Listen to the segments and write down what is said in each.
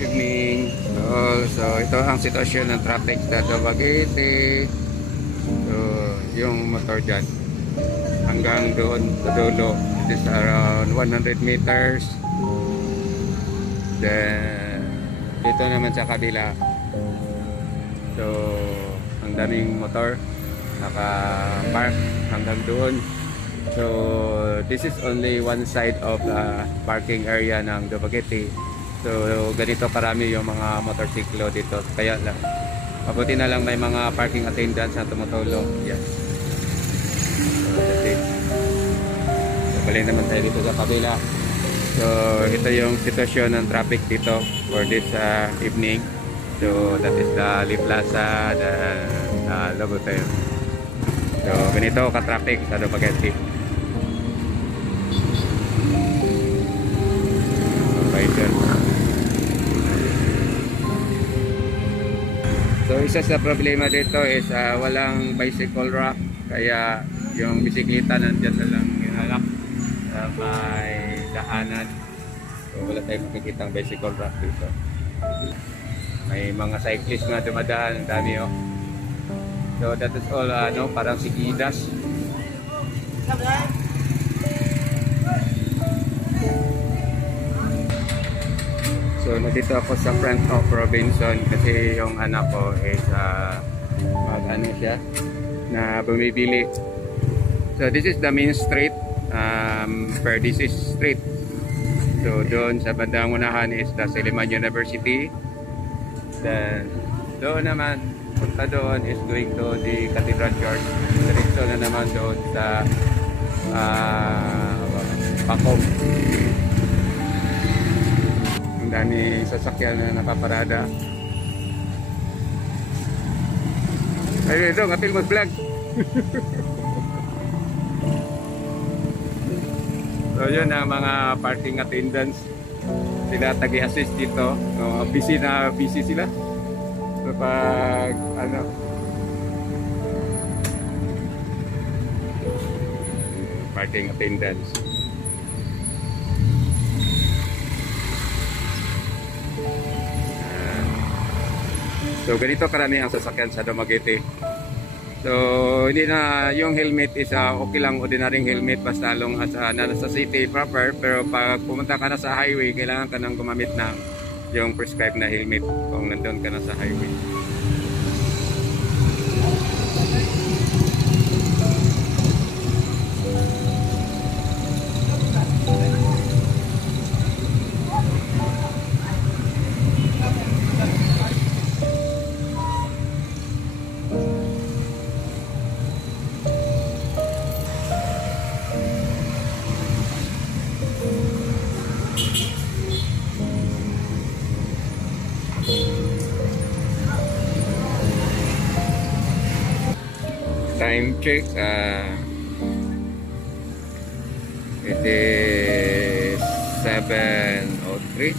Good evening. So ito ang sitwasyon ng traffic sa Dumaguete. So yung motor dyan hanggang doon sa dulo, it is around 100 meters. Then dito naman sa kabila, so ang daming motor naka-park hanggang doon. So this is only one side of the parking area ng Dumaguete. So ganito karami yung mga motorsiklo dito, kaya lang mabuti na lang may mga parking attendants na tumutulong. Yes. So that's it. So balik naman tayo dito sa kabila. So ito yung sitwasyon ng traffic dito for this evening. So that is the Lee Plaza, the Lobotel. So ganito ka-traffic sa Dumaguete. So isa sa problema dito is walang bicycle rack, kaya yung bisikleta nandyan na lang hinalak sa may daanan. So wala tayong makikita ang bicycle rack dito. May mga cyclist nga dumadaan, ang dami oh. So that is all parang sigidas. So nandito ako sa front of Robinson kasi yung anak ko is siya na bumibili. So this is the main street, Perdices Street. So doon sa bandang unahan is the Silliman University. Then doon naman, punta doon is going to the Cathedral Church. Diretso na naman doon sa Pacong. Dami sasakyan na nakaparada. Ay, ito, ngapil mag-vlog. So, yun ang mga parking attendants. Sila tagi-assist dito. So, busy na busy sila. So, pag, parking attendants. So ganito karami ang sasakyan sa Dumaguete. So hindi na yung helmet is okay lang, ordinaryong helmet basta long as nasa city proper, pero pag pumunta ka na sa highway kailangan ka nang gumamit ng yung prescribed na helmet kung nandun ka na sa highway. Time check, it is 7:03.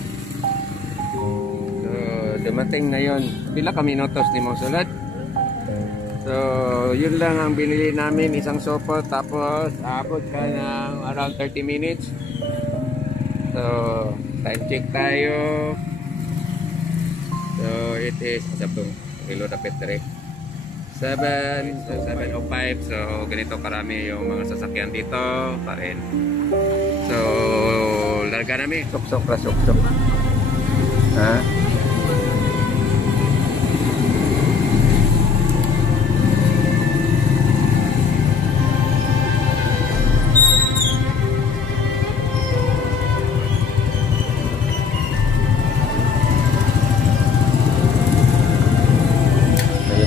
So dumating na yun. Pila ka minutos ni mo sulat. So yun lang ang binili namin, isang sopo, tapos abot ka ng around 30 minutes. So time check tayo. So it is kilo na petre 7:05. So ganito karami yung mga sasakyan dito pa rin. So larga namin sok-sok ra sok-sok. Ha?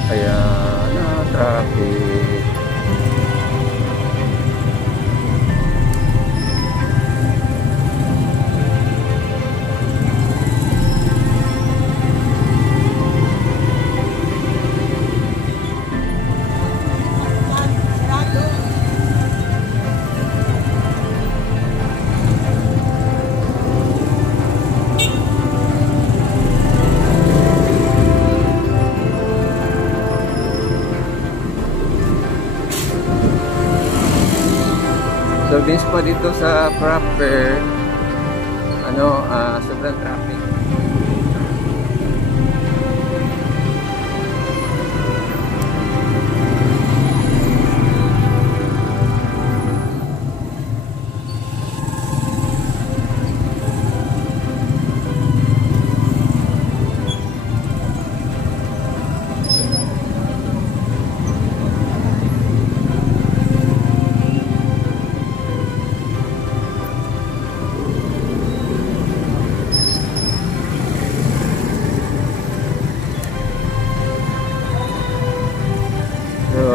Kaya traffic. So this pa dito sa proper sobrang traffic.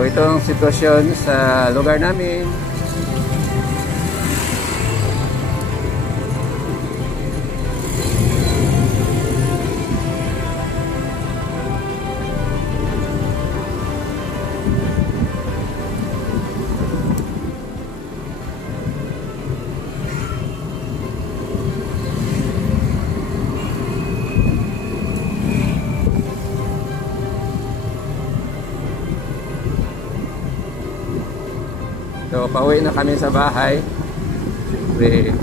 ito ang sitwasyon sa lugar namin. So, pauwi na kami sa bahay. Siyempre,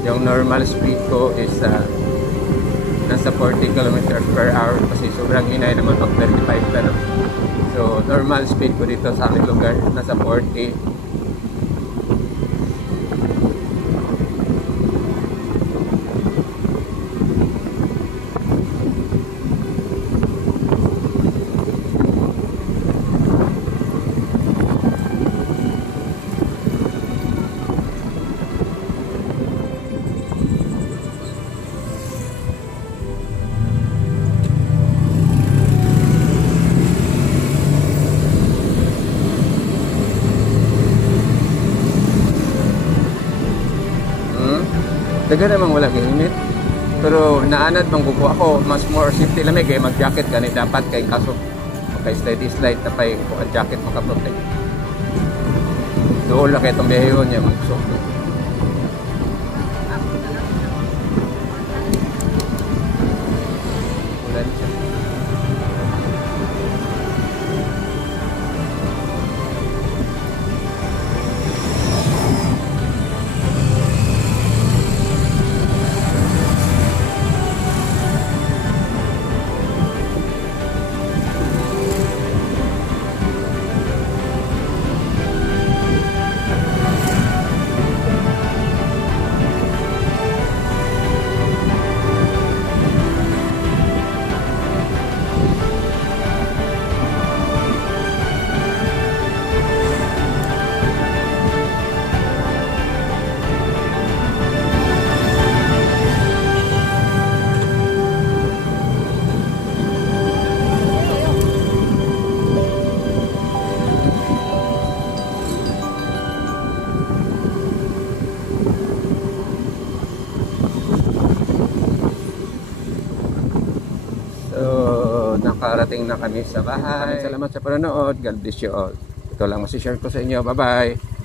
yung normal speed ko is nasa 40 kilometers per hour kasi sobrang hinay naman pag 35 pero so, normal speed ko dito sa aming lugar, nasa 40. Daga namang wala helmet. Pero naanad bang kuko ako, mas more safety lamig kay mag-jacket gani dapat kay kaso kay steady slide na pay ko ang jacket makaprotect. Doon lang kay itong behayon niya mag-soak. Ulan siya. Nakarating na kami sa bahay. Salamat sa panonood. God bless you all. Ito lang masishare ko sa inyo. Bye-bye.